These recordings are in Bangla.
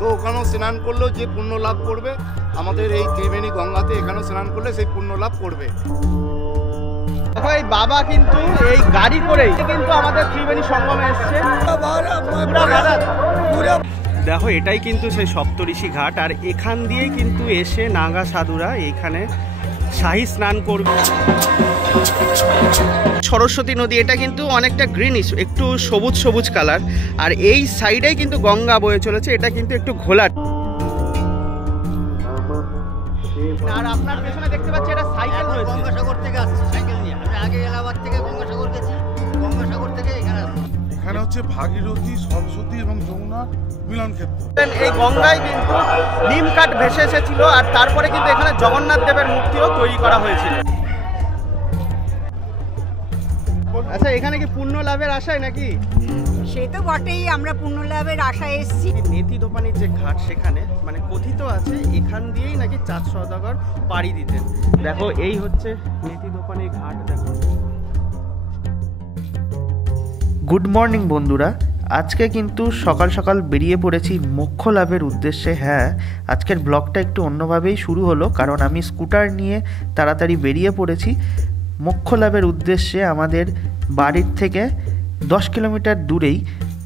তো ওখানেও স্নান করলেও যে পুণ্য লাভ করবে, আমাদের এই ত্রিবেণী গঙ্গাতে এখানেও স্নান করলে সেই পুণ্য লাভ করবে। এই বাবা কিন্তু এই গাড়ি করেই কিন্তু আমাদের ত্রিবেণী সঙ্গমে এসছে। দেখো এটাই কিন্তু সেই সপ্তঋষি ঘাট, আর এখান দিয়েই কিন্তু এসে নাগা সাধুরা এইখানে শাহী স্নান করবে। সরস্বতী নদী, এটা কিন্তু অনেকটা গ্রিনিশ, একটু সবুজ সবুজ কালার, আর এই সাইডেই কিন্তু গঙ্গা বয়ে চলেছে, এটা কিন্তু একটু ঘোলাট। আর আপনার পেছনে দেখতে পাচ্ছি এটা সাইকেল রয়েছে। গঙ্গাসাগর থেকে আসছে সাইকেল নিয়ে, আমি আগে এলাহাবাদ থেকে গঙ্গাসাগর গেছি, গঙ্গাসাগর থেকে এখানে আসছি। এখানে হচ্ছে ভাগীরথী, সরস্বতী এবং যমুনা মিলন ক্ষেত্র। এই গঙ্গায় কিন্তু নিম কাঠ ভেসে এসেছিল, আর তারপরে কিন্তু এখানে জগন্নাথ দেবের মূর্তিও তৈরি করা হয়েছিল। আচ্ছা, এখানে কি পুণ্য লাভের আশায় নাকি? সে তো বটেই, আমরা পুণ্য লাভের আশায় এসেছি। নেতি দোপানির যে ঘাট, সেখানে মানে কথিত আছে এখান দিয়েই নাকি চাঁদ সওদাগর পাড়ি দিতেন। দেখো এই হচ্ছে নেতি দোপানির ঘাট। দেখো। গুড মর্নিং বন্ধুরা, আজকে কিন্তু সকাল সকাল বেরিয়ে পড়েছি মোক্ষ লাভের উদ্দেশ্যে। হ্যাঁ, আজকের ব্লগটা একটু অন্যভাবেই শুরু হলো, কারণ আমি স্কুটার নিয়ে তাড়াতাড়ি বেরিয়ে পড়েছি মোক্ষ লাভের উদ্দেশ্যে। আমাদের বাড়ির থেকে 10 কিলোমিটার দূরেই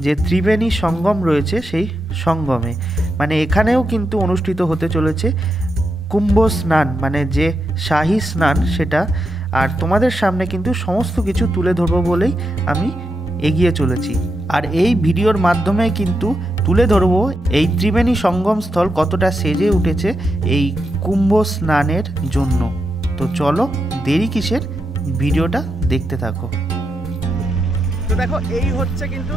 যে ত্রিবেণী সঙ্গম রয়েছে, সেই সঙ্গমে মানে এখানেও কিন্তু অনুষ্ঠিত হতে চলেছে কুম্ভ স্নান, মানে যে শাহী স্নান সেটা। আর তোমাদের সামনে কিন্তু সমস্ত কিছু তুলে ধরবো বলেই আমি এগিয়ে চলেছি। আর এই ভিডিওর মাধ্যমে কিন্তু তুলে ধরবো এই ত্রিবেণী সঙ্গম স্থল কতটা সেজে উঠেছে এই কুম্ভ স্নানের জন্য। তো চলো, দেরি কিসের, ভিডিওটা দেখতে থাকো। তো দেখো এই হচ্ছে কিন্তু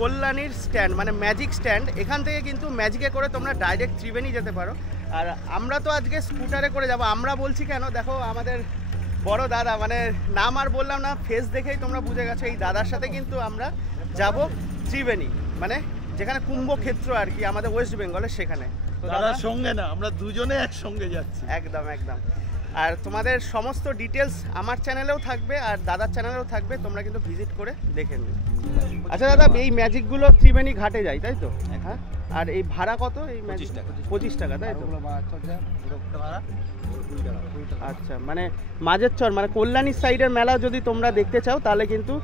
কল্যাণীর স্ট্যান্ড, মানে ম্যাজিক স্ট্যান্ড। এখান থেকে কিন্তু ম্যাজিকে করে তোমরা ডাইরেক্ট ত্রিবেণী যেতে পারো। আর আমরা তো আজকে স্কুটারে করে যাব। আমরা বলছি কেন, দেখো আমাদের বড় দাদা, মানে নাম আর বললাম না, ফেস দেখেই তোমরা বুঝে গেছো, এই দাদার সাথে কিন্তু আমরা যাব ত্রিবেণী, মানে যেখানে কুম্ভ ক্ষেত্র আর কি আমাদের ওয়েস্ট বেঙ্গলের, সেখানে। তো দাদার সঙ্গে না, আমরা দুজনে একসঙ্গে যাচ্ছি। একদম একদম। আর তোমাদের সমস্ত ডিটেলস আমার চ্যানেলেও থাকবে আর দাদার চ্যানেলেও থাকবে, তোমরা কিন্তু ভিজিট করে দেখে নিও। আচ্ছা দাদা, এই ম্যাজিকগুলো ত্রিবেণী ঘাটে যায় তাই তো? হ্যাঁ। আর এই ভাড়া কত? এই 25 টাকা তাই তো? আচ্ছা, মানে মাঝের চর, মানে কল্যাণীর সাইডের মেলা যদি তোমরা দেখতে চাও, তাহলে কিন্তু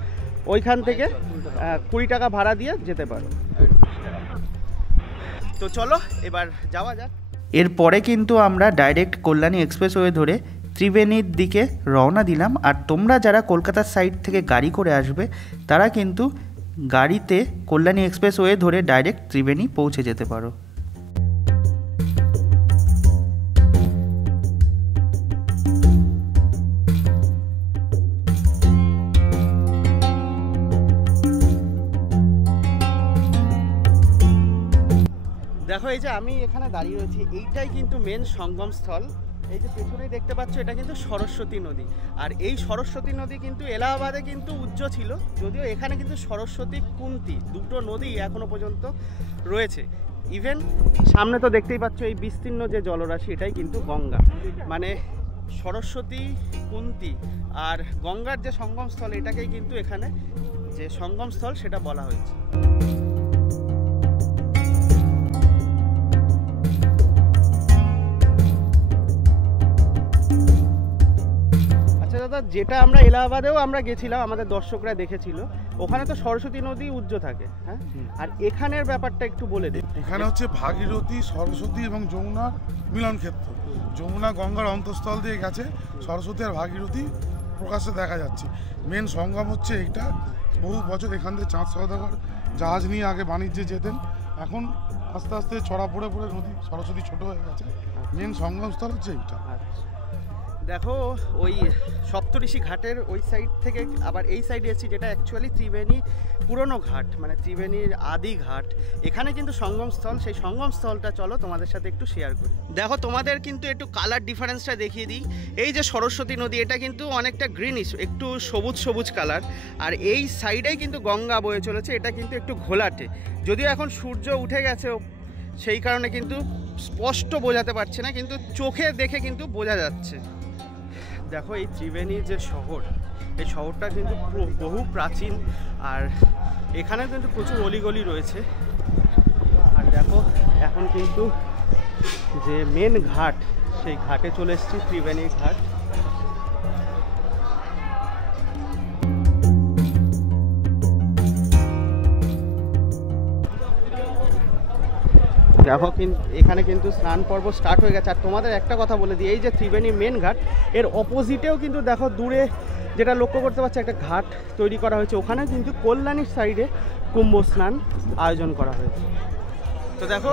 ওইখান থেকে 20 টাকা ভাড়া দিয়ে যেতে পারো। তো চলো এবার যাওয়া যাক। এরপরে কিন্তু আমরা ডাইরেক্ট কল্যাণী এক্সপ্রেসওয়ে ধরে ত্রিবেণীর দিকে রওনা দিলাম। আর তোমরা যারা কলকাতার সাইড থেকে গাড়ি করে আসবে, তারা কিন্তু গাড়িতে কল্যাণী এক্সপ্রেসওয়ে ধরে ডাইরেক্ট ত্রিবেণী পৌঁছে যেতে পারো। দেখো এই যে আমি এখানে দাঁড়িয়ে রয়েছি, এইটাই কিন্তু মেন সঙ্গম স্থল। এই যে পেছনেই দেখতে পাচ্ছ, এটা কিন্তু সরস্বতী নদী। আর এই সরস্বতী নদী কিন্তু এলাহাবাদে কিন্তু উজ্জ্ব ছিল, যদিও এখানে কিন্তু সরস্বতী, কুন্তী দুটো নদী এখনো পর্যন্ত রয়েছে। ইভেন সামনে তো দেখতেই পাচ্ছ এই বিস্তীর্ণ যে জলরাশি, এটাই কিন্তু গঙ্গা। মানে সরস্বতী, কুন্তী আর গঙ্গার যে সঙ্গমস্থল, এটাকেই কিন্তু এখানে যে সঙ্গমস্থল সেটা বলা হয়েছে। দাদা, যেটা আমরা এলাহাবাদেও আমরা গেছিলাম, আমাদের দর্শকরা দেখেছিল, ওখানে তো সরস্বতী নদী উজ্জ্ব থাকে। হ্যাঁ, আর এখানের ব্যাপারটা একটু বলে দিন। এখানে হচ্ছে ভাগীরথী, সরস্বতী এবং যমুনার মিলন ক্ষেত্র। যমুনা গঙ্গার অন্তঃস্থল দিয়ে গেছে, সরস্বতী আর ভাগীরথী প্রকাশ্যে দেখা যাচ্ছে। মেন সঙ্গম হচ্ছে এইটা। বহু বছর এখান থেকে চাঁদ সওদাগর জাহাজ নিয়ে আগে বাণিজ্যে যেতেন, এখন আস্তে আস্তে ছড়া পড়ে পড়ে নদী সরস্বতী ছোট হয়ে গেছে। মেন সঙ্গমস্থল হচ্ছে এইটা। দেখো ওই সপ্তঋষি ঘাটের ওই সাইড থেকে আবার এই সাইডে এসেছি, যেটা অ্যাকচুয়ালি ত্রিবেণী পুরনো ঘাট, মানে ত্রিবেণীর আদি ঘাট। এখানে কিন্তু সঙ্গমস্থল, সেই সঙ্গমস্থলটা চলো তোমাদের সাথে একটু শেয়ার করি। দেখো তোমাদের কিন্তু একটু কালার ডিফারেন্সটা দেখিয়ে দিই। এই যে সরস্বতী নদী, এটা কিন্তু অনেকটা গ্রিনিশ, একটু সবুজ সবুজ কালার, আর এই সাইডেই কিন্তু গঙ্গা বয়ে চলেছে, এটা কিন্তু একটু ঘোলাটে। যদিও এখন সূর্য উঠে গেছে, সেই কারণে কিন্তু স্পষ্ট বোঝাতে পারছে না, কিন্তু চোখে দেখে কিন্তু বোঝা যাচ্ছে। দেখো এই ত্রিবেণী যে শহর, এই শহরটা কিন্তু বহু প্রাচীন, আর এখানে কিন্তু প্রচুর অলিগলি রয়েছে। আর দেখো এখন কিন্তু যে মেন ঘাট, সেই ঘাটে চলে এসেছি, ত্রিবেণী ঘাট। দেখো কিন্তু এখানে কিন্তু স্নান পর্ব স্টার্ট হয়ে গেছে। আর তোমাদের একটা কথা বলে দিই, এই যে ত্রিবেণী মেন ঘাট, এর অপোজিটেও কিন্তু দেখো দূরে যেটা লক্ষ্য করতে পারছি, একটা ঘাট তৈরি করা হয়েছে। ওখানে কিন্তু কল্যাণীর সাইডে কুম্ভ স্নান আয়োজন করা হয়েছে। তো দেখো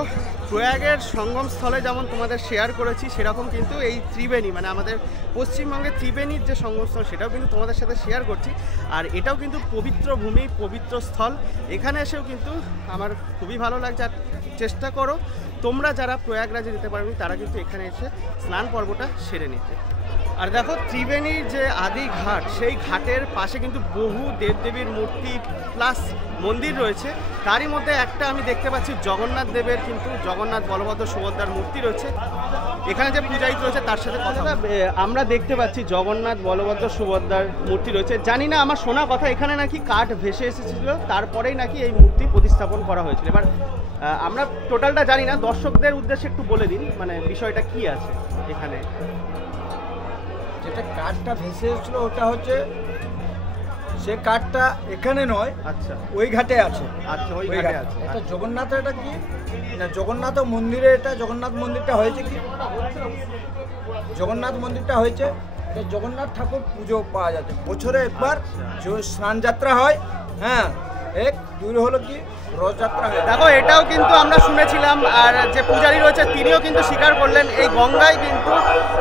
প্রয়াগের সঙ্গমস্থলে যেমন তোমাদের শেয়ার করেছি, সেরকম কিন্তু এই ত্রিবেণী মানে আমাদের পশ্চিমবঙ্গের ত্রিবেণীর যে সঙ্গমস্থল, সেটাও কিন্তু তোমাদের সাথে শেয়ার করছি। আর এটাও কিন্তু পবিত্র ভূমি, পবিত্র স্থল। এখানে এসেও কিন্তু আমার খুবই ভালো লাগছে। আর চেষ্টা করো তোমরা যারা প্রয়াগরাজে যেতে পারবে, তারা কিন্তু এখানে এসে স্নান পর্বটা সেরে নিতে। আর দেখো ত্রিবেণীর যে আদি ঘাট, সেই ঘাটের পাশে কিন্তু বহু দেবদেবীর মূর্তি প্লাস মন্দির রয়েছে। তারই মধ্যে একটা আমি দেখতে পাচ্ছি জগন্নাথ দেবের, কিন্তু জগন্নাথ, বলভদ্র, সুভদ্রার মূর্তি রয়েছে। এখানে যে পূজারিত রয়েছে তার সাথে কথা আমরা দেখতে পাচ্ছি জগন্নাথ, বলভদ্র, সুভদ্রার মূর্তি রয়েছে। জানি না, আমার শোনা কথা এখানে নাকি কাঠ ভেসে এসেছিল, তারপরেই নাকি এই মূর্তি প্রতিস্থাপন করা হয়েছিল। এবার আমরা টোটালটা জানি না, দর্শকদের উদ্দেশ্যে একটু বলে দিন মানে বিষয়টা কি আছে এখানে। যেটা কাঠটা ভেসে এসেছিল ওটা হচ্ছে, সে কাঠটা এখানে নয়, আচ্ছা ওই ঘাটে আছে। আচ্ছা ওই ঘাটে আছে। এটা জগন্নাথ, এটা কি না জগন্নাথ মন্দিরে, এটা জগন্নাথ মন্দিরটা হয়েছে কি, জগন্নাথ মন্দিরটা হয়েছে, এটা জগন্নাথ ঠাকুর পুজো পাওয়া যাচ্ছে বছরে একবার, যে স্নান যাত্রা হয়। হ্যাঁ, এক দুই হলো কি রথযাত্রা হয়। দেখো এটাও কিন্তু আমরা শুনেছিলাম, আর যে পূজারী রয়েছে তিনিও কিন্তু স্বীকার করলেন, এই গঙ্গায় কিন্তু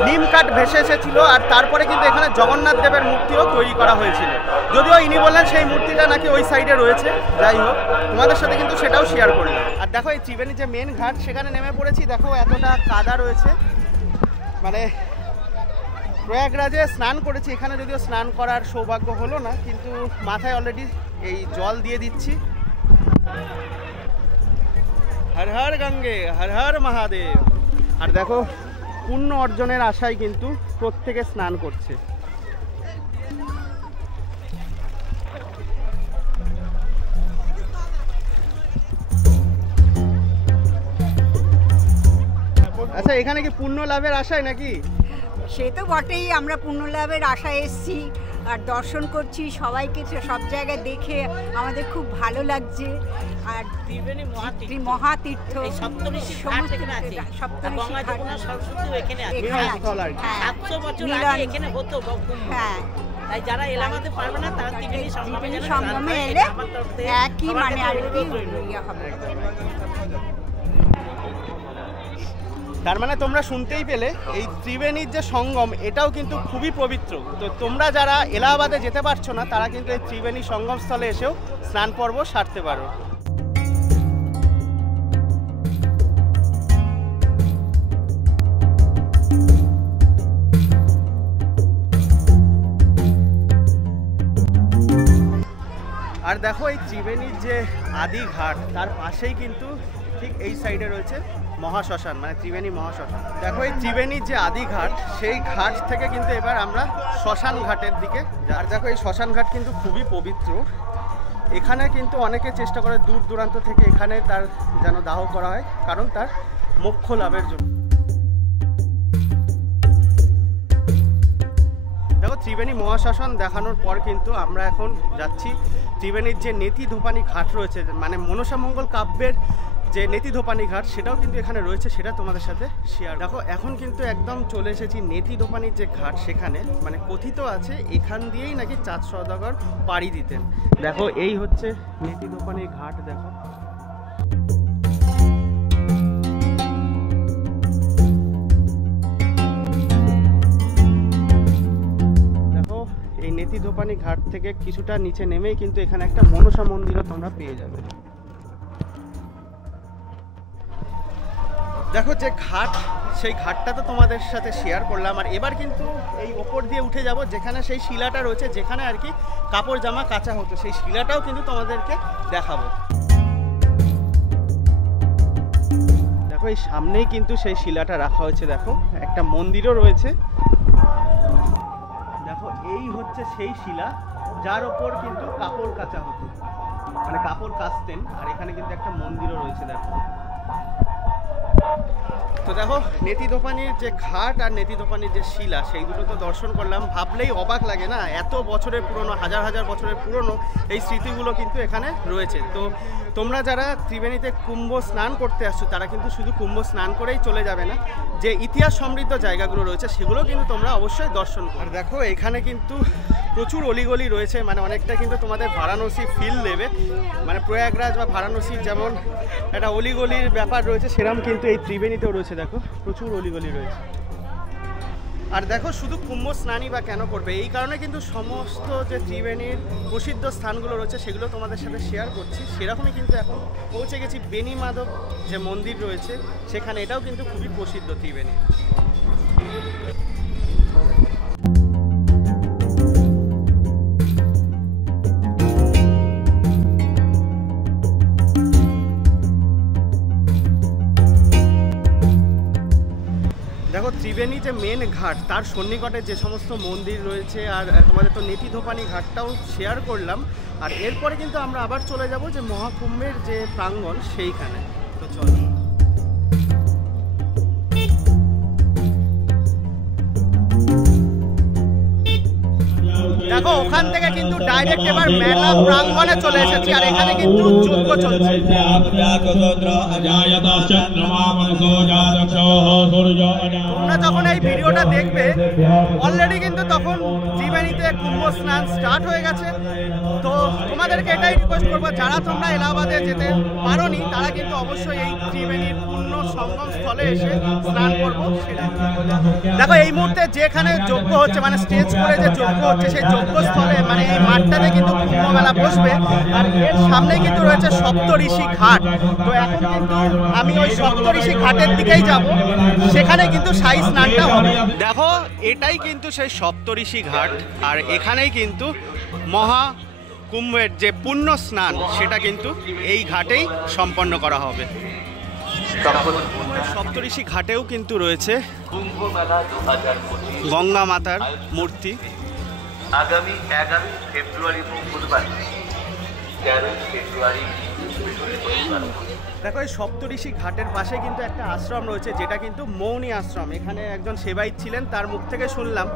নিম কাঠ ভেসে এসেছিল। আর তারপরে কিন্তু এখানে জগন্নাথ দেবের মূর্তিও তৈরি করা হয়েছিল। যদিও ইনি বললেন সেই মূর্তিটা নাকি ওই সাইডে রয়েছে। যাই হোক, তোমাদের সাথে কিন্তু সেটাও শেয়ার করলাম। আর দেখো এই ত্রিবেণী যে মেন ঘাট, সেখানে নেমে পড়েছি। দেখো এতটা কাদা রয়েছে, মানে প্রয়াগরাজে স্নান করেছি, এখানে যদিও স্নান করার সৌভাগ্য হলো না, কিন্তু মাথায় অলরেডি এই জল দিয়ে দিচ্ছি। হর হর গঙ্গে, হর হর মহাদেব। আর দেখো পুণ্য অর্জনের আশায় কিন্তু প্রত্যেকে স্নান করছে। আচ্ছা, এখানে কি পুণ্য লাভের আশায় নাকি? সে তো বটেই, আমরা পুণ্যলাভের আশায় এসেছি আর দর্শন করছি সবাইকে, সব জায়গায় দেখে আমাদের খুব ভালো লাগছে। আর ত্রিবেণী মহাতীর্থ, এই সপ্তঋষি ঘাট এখানে আছে, গঙ্গা যমুনা সরস্বতী এখানে আছে। 700 বছর আগে এখানে হতো কুম্ভ। হ্যাঁ, তাই যারা এলাকাতে পারবে না তারা ত্রিবেণী সঙ্গমে এলে একই মানে আর কি হবে। তার মানে তোমরা শুনতেই পেলে, এই ত্রিবেণীর যে সঙ্গম, এটাও কিন্তু খুবই পবিত্র। তো তোমরা যারা এলাহাবাদে যেতে পারছো না, তারা কিন্তু এই ত্রিবেণী সঙ্গমস্থলে এসেও স্নান পর্ব সারতে পারো। আর দেখো এই ত্রিবেণীর যে আদি ঘাট, তার পাশেই কিন্তু ঠিক এই সাইডে রয়েছে মহাশ্মশান, মানে ত্রিবেণী মহাশ্মশান। দেখো এই ত্রিবেণীর যে আদি ঘাট, সেই ঘাট থেকে কিন্তু এবার আমরা শ্মশান ঘাটের দিকে। আর দেখো এই শ্মশান ঘাট কিন্তু খুবই পবিত্র। এখানে কিন্তু অনেকে চেষ্টা করে দূর দূরান্ত থেকে এখানে তার যেন দাহ করা হয়, কারণ তার মোক্ষ লাভের জন্য। দেখো ত্রিবেণী মহাশ্মশান দেখানোর পর কিন্তু আমরা এখন যাচ্ছি ত্রিবেণীর যে নেতি ধোপানি ঘাট রয়েছে, মানে মনসা মঙ্গল কাব্যের যে নেতি ধোপানি ঘাট, সেটাও কিন্তু এখানে রয়েছে, সেটা তোমাদের সাথে শেয়ার। দেখো এখন কিন্তু একদম চলে এসেছি নেতি ধোপানির যে ঘাট, সেখানে মানে কথিত আছে এখান দিয়েই নাকি চাঁদ সওদাগর পাড়ি দিতেন। দেখো এই হচ্ছে নেতি ধোপানির ঘাট। দেখো এই নেতি ধোপানি ঘাট থেকে কিছুটা নিচে নেমেই কিন্তু এখানে একটা মনসা মন্দিরও তোমরা পেয়ে যাবে। দেখো যে ঘাট, সেই ঘাটটা তো তোমাদের সাথে শেয়ার করলাম। আর এবার কিন্তু এই ওপর দিয়ে উঠে যাব, যেখানে সেই শিলাটা রয়েছে, যেখানে আর কি কাপড় জামা কাচা হতো, সেই শিলাটাও কিন্তু তোমাদেরকে দেখাবো। দেখো এই সামনেই কিন্তু সেই শিলাটা রাখা হয়েছে। দেখো একটা মন্দিরও রয়েছে। দেখো এই হচ্ছে সেই শিলা, যার ওপর কিন্তু কাপড় কাচা হতো। মানে কাপড় কাচতেন। আর এখানে কিন্তু একটা মন্দিরও রয়েছে দেখো। তো দেখো নেতিদোপানির যে ঘাট আর নেতিদোপানির যে শিলা সেই দুটো তো দর্শন করলাম, ভাবলেই অবাক লাগে না, এত বছরের পুরনো, হাজার হাজার বছরের পুরনো এই স্মৃতিগুলো কিন্তু এখানে রয়েছে। তো তোমরা যারা ত্রিবেণীতে কুম্ভ স্নান করতে আসছো তারা কিন্তু শুধু কুম্ভ স্নান করেই চলে যাবে না, যে ইতিহাস সমৃদ্ধ জায়গাগুলো রয়েছে সেগুলো কিন্তু তোমরা অবশ্যই দর্শন করো। আর দেখো এখানে কিন্তু প্রচুর অলিগলি রয়েছে, মানে অনেকটা কিন্তু তোমাদের বারাণসী ফিল দেবে, মানে প্রয়াগরাজ বা বারাণসীর যেমন একটা অলিগলির ব্যাপার রয়েছে সেরকম কিন্তু এই ত্রিবেণীতেও রয়েছে। দেখো প্রচুর অলিগলি রয়েছে। আর দেখো শুধু কুম্ভ স্নানই বা কেন করবে, এই কারণে কিন্তু সমস্ত যে ত্রিবেণীর প্রসিদ্ধ স্থানগুলো রয়েছে সেগুলো তোমাদের সাথে শেয়ার করছি। সেরকমই কিন্তু এখন পৌঁছে গেছি বেনি মাধব যে মন্দির রয়েছে সেখানে, এটাও কিন্তু খুবই প্রসিদ্ধ ত্রিবেণী। দেখো ত্রিবেণী যে মেন ঘাট তার সন্নিকটে যে সমস্ত মন্দির রয়েছে, আর তোমাদের তো নেতিধোপানি ঘাটটাও শেয়ার করলাম। আর এরপরে কিন্তু আমরা আবার চলে যাব যে মহাকুম্ভের যে প্রাঙ্গণ সেইখানে। তো চলো দেখো ওখান থেকে কিন্তু ডাইরেক্ট এবার মেলা প্রাঙ্গণে চলে এসেছি, আর এখানে কিন্তু যজ্ঞ চলছে। তোমরা যখন এই ভিডিওটা দেখবে অলরেডি কিন্তু তখন ত্রিবেণীতে কুম্ভ স্নান স্টার্ট হয়ে গেছে। তো তোমাদেরকে এটাই রিকোয়েস্ট করবো, যারা তোমরা এলাহাবাদে যেতে পারোনি তারা কিন্তু অবশ্যই এই ত্রিবেণীর পূর্ণ সঙ্গম স্থলে এসে স্নান করবো। দেখো এই মুহূর্তে যেখানে যজ্ঞ হচ্ছে, মানে স্টেজ করে যে যজ্ঞ হচ্ছে সেই যজ্ঞস্থলে, মানে এই মাঠটাতে কিন্তু কুম্ভ মেলা বসবে। আর এর সামনে কিন্তু রয়েছে সপ্তঋষি ঘাট। তো এখন কিন্তু আমি ওই সপ্তঋষি ঘাটের দিকেই যাব, সেখানে কিন্তু শাহী স্নানটা হবে। দেখো এটাই কিন্তু সেই সপ্তঋষি ঘাট, আর এখানেই কিন্তু মহা কুম্ভের যে পুণ্য স্নান সেটা কিন্তু এই ঘাটেই সম্পন্ন করা হবে। সপ্তঋষি ঘাটেও কিন্তু রয়েছে গঙ্গা মাতার মূর্তি। আগামী 11 ফেব্রুয়ারি মঙ্গলবার 13 ফেব্রুয়ারি। দেখো এই সপ্তঋষি ঘাটের পাশে কিন্তু একটা আশ্রম রয়েছে যেটা কিন্তু মৌনী আশ্রম। এখানে একজন সেবায়িত ছিলেন, তার মুখ থেকে শুনলাম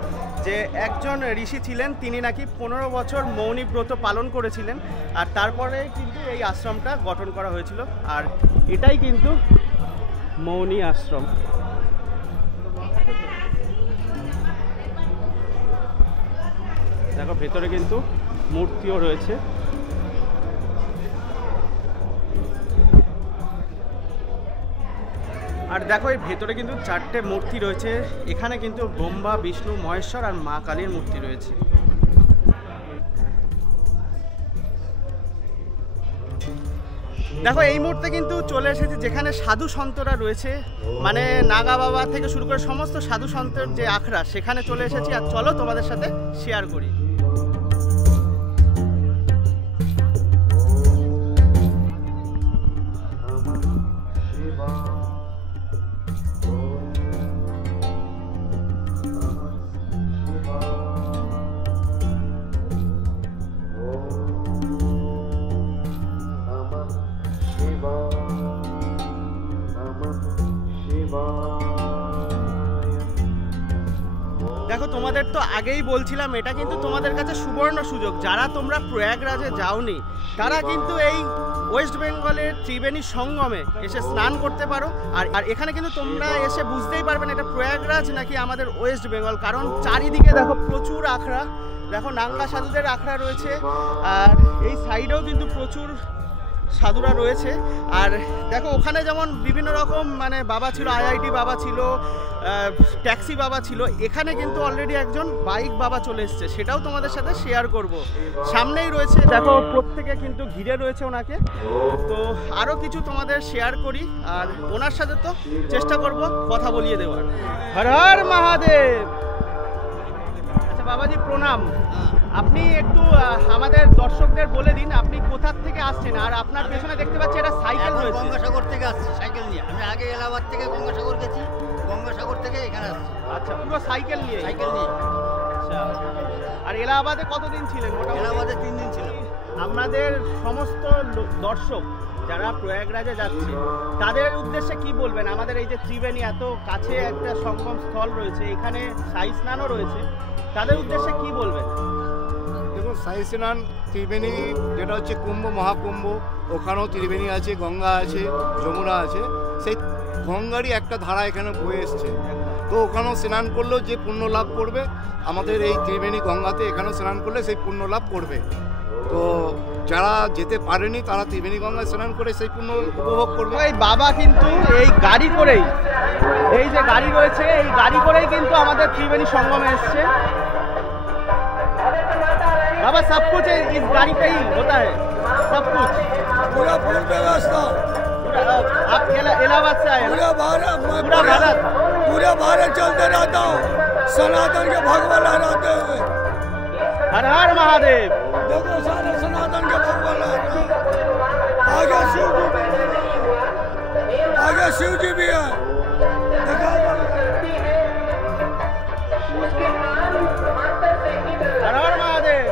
যে একজন ঋষি ছিলেন, তিনি নাকি 15 বছর মৌনী ব্রত পালন করেছিলেন, আর তারপরে কিন্তু এই আশ্রমটা গঠন করা হয়েছিল। আর এটাই কিন্তু মৌনী আশ্রম। দেখো ভেতরে কিন্তু মূর্তিও রয়েছে। আর দেখো এই ভেতরে কিন্তু 4টে মূর্তি রয়েছে। এখানে কিন্তু ব্রহ্মা, বিষ্ণু, মহেশ্বর আর মা কালীর মূর্তি রয়েছে। দেখো এই মুহূর্তে কিন্তু চলে এসেছে যেখানে সাধু সন্তরা রয়েছে, মানে নাগা বাবা থেকে শুরু করে সমস্ত সাধু সন্তের যে আখড়া, সেখানে চলে এসেছি। আর চলো তোমাদের সাথে শেয়ার করি। দেখো তোমাদের তো আগেই বলছিলাম এটা কিন্তু তোমাদের কাছে সুবর্ণ সুযোগ, যারা তোমরা প্রয়াগরাজে যাওনি তারা কিন্তু এই ওয়েস্ট বেঙ্গলের ত্রিবেণী সঙ্গমে এসে স্নান করতে পারো। আর এখানে কিন্তু তোমরা এসে বুঝতেই পারবে না এটা প্রয়াগরাজ নাকি আমাদের ওয়েস্ট বেঙ্গল, কারণ চারিদিকে দেখো প্রচুর আখড়া। দেখো নাঙ্গা সাধুদের আখড়া রয়েছে, আর এই সাইডেও কিন্তু প্রচুর সাধুরা রয়েছে। আর দেখো ওখানে যেমন বিভিন্ন রকম মানে বাবা ছিল, আইআইটি বাবা ছিল, ট্যাক্সি বাবা ছিল, এখানে কিন্তু অলরেডি একজন বাইক বাবা চলে এসছে, সেটাও তোমাদের সাথে শেয়ার করব। সামনেই রয়েছে দেখো প্রত্যেকে কিন্তু ঘিরে রয়েছে ওনাকে। তো আরও কিছু তোমাদের শেয়ার করি, আর ওনার সাথে তো চেষ্টা করব কথা বলিয়ে দেওয়ার। হর হর মহাদেব। আচ্ছা বাবাজি প্রণাম। আপনি একটু আমাদের দর্শকদের বলে দিন আপনি কোথা থেকে আসছেন, আর আপনার পেছনে দেখতে পাচ্ছি একটা সাইকেল রয়েছে। গঙ্গাসাগর থেকে আসছি সাইকেল নিয়ে। আমি আগে এলাহাবাদ থেকে গঙ্গাসাগর গেছি, গঙ্গাসাগর থেকে এখানে আসছি। আচ্ছা পুরো সাইকেল নিয়ে? সাইকেল নিয়ে। আচ্ছা। আর এলাহাবাদে কতদিন ছিলেন? মোটামুটি এলাহাবাদে 3 দিন ছিলাম। আপনাদের সমস্ত দর্শক যারা প্রয়াগরাজে যাচ্ছে তাদের উদ্দেশ্যে কি বলবেন? আমাদের এই যে ত্রিবেণী এত কাছে একটা সঙ্গম স্থল রয়েছে, এখানে সাই স্নানও রয়েছে, তাদের উদ্দেশ্যে কি বলবেন? দেখুন, সাই স্নান ত্রিবেণী যেটা হচ্ছে কুম্ভ মহাকুম্ভ, ওখানেও ত্রিবেণী আছে, গঙ্গা আছে, যমুনা আছে, সেই গঙ্গারই একটা ধারা এখানে বয়ে এসছে। তো ওখানেও স্নান করলেও যে পুণ্য লাভ করবে, আমাদের এই ত্রিবেণী গঙ্গাতে এখানেও স্নান করলে সেই পুণ্য লাভ করবে। তো যারা যেতে পারেনি তারা ত্রিবেণী গঙ্গায় স্নান করে সেই পুণ্য উপভোগ করবে। এই বাবা কিন্তু এই গাড়ি করেই, এই যে গাড়ি রয়েছে, এই গাড়ি করেই কিন্তু আমাদের ত্রিবেণী সঙ্গমে এসছে। बाबा सब कुछ इस गाड़ी पे ही होता है, सब कुछ पूरा फुल व्यवस्था। आप इलाहाबाद से आए? पूरा भारत चलते रहता हूँ, सनातन के भगवान लहराते हुए। हर हर महादेव। देखो सारे सनातन के भगवान लहराते हैं। आगे शिव जी भी है। हर हर महादेव।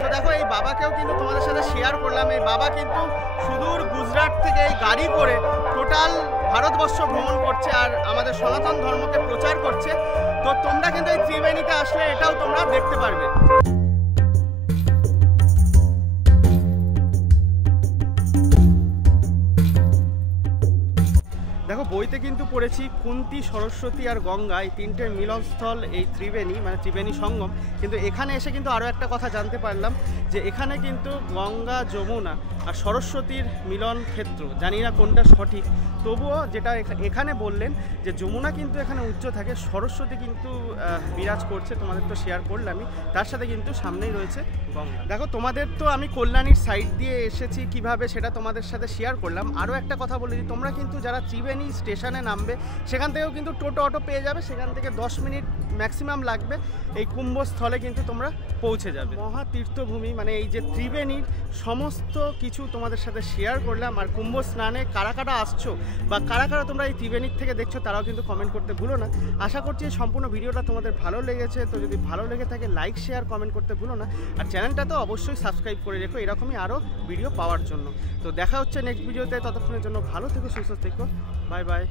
তো দেখো, এই বাবাকেও কিন্তু তোমাদের সাথে শেয়ার করলাম। এই বাবা কিন্তু সুদূর গুজরাট থেকে এই গাড়ি করে টোটাল ভারতবর্ষ ভ্রমণ করছে আর আমাদের সনাতন ধর্মকে প্রচার করছে। তো তোমরা কিন্তু এই ত্রিবেণীতে আসলে এটাও তোমরা দেখতে পারবে। দেখো, বইতে কিন্তু পড়েছি কুন্তী, সরস্বতী আর গঙ্গা এই তিনটের মিলনস্থল এই ত্রিবেণী, মানে ত্রিবেণী সঙ্গম। কিন্তু এখানে এসে কিন্তু আরও একটা কথা জানতে পারলাম যে এখানে কিন্তু গঙ্গা, যমুনা আর সরস্বতীর মিলন ক্ষেত্র। জানি না কোনটা সঠিক, তবুও যেটা এখানে বললেন যে যমুনা কিন্তু এখানে উচ্চ থাকে, সরস্বতী কিন্তু বিরাজ করছে, তোমাদের তো শেয়ার করলামই, তার সাথে কিন্তু সামনেই রয়েছে গঙ্গা। দেখো, তোমাদের তো আমি কল্যাণীর সাইড দিয়ে এসেছি কিভাবে সেটা তোমাদের সাথে শেয়ার করলাম। আরও একটা কথা বলে দিই, তোমরা কিন্তু যারা ত্রিবেণী স্টেশনে নামবে সেখান থেকেও কিন্তু টোটো অটো পেয়ে যাবে, সেখান থেকে 10 মিনিট ম্যাক্সিমাম লাগবে, এই কুম্ভস্থলে কিন্তু তোমরা পৌঁছে যাবে। মহা তীর্থভূমি, মানে এই যে ত্রিবেণীর সমস্ত কিছু তোমাদের সাথে শেয়ার করলাম। আর কুম্ভ স্নানে কারা কারা আসছো বা কারা কারা তোমরা এই ত্রিবেণীর থেকে দেখছো তারাও কিন্তু কমেন্ট করতে ভুলো না। আশা করছি এই সম্পূর্ণ ভিডিওটা তোমাদের ভালো লেগেছে। তো যদি ভালো লেগে থাকে লাইক, শেয়ার, কমেন্ট করতে ভুলো না। আর চ্যানেলটা তো অবশ্যই সাবস্ক্রাইব করে রেখো এরকমই আরও ভিডিও পাওয়ার জন্য। তো দেখা হচ্ছে নেক্সট ভিডিওতে, ততক্ষণের জন্য ভালো থেকো, সুস্থ থেকো, বাই বাই।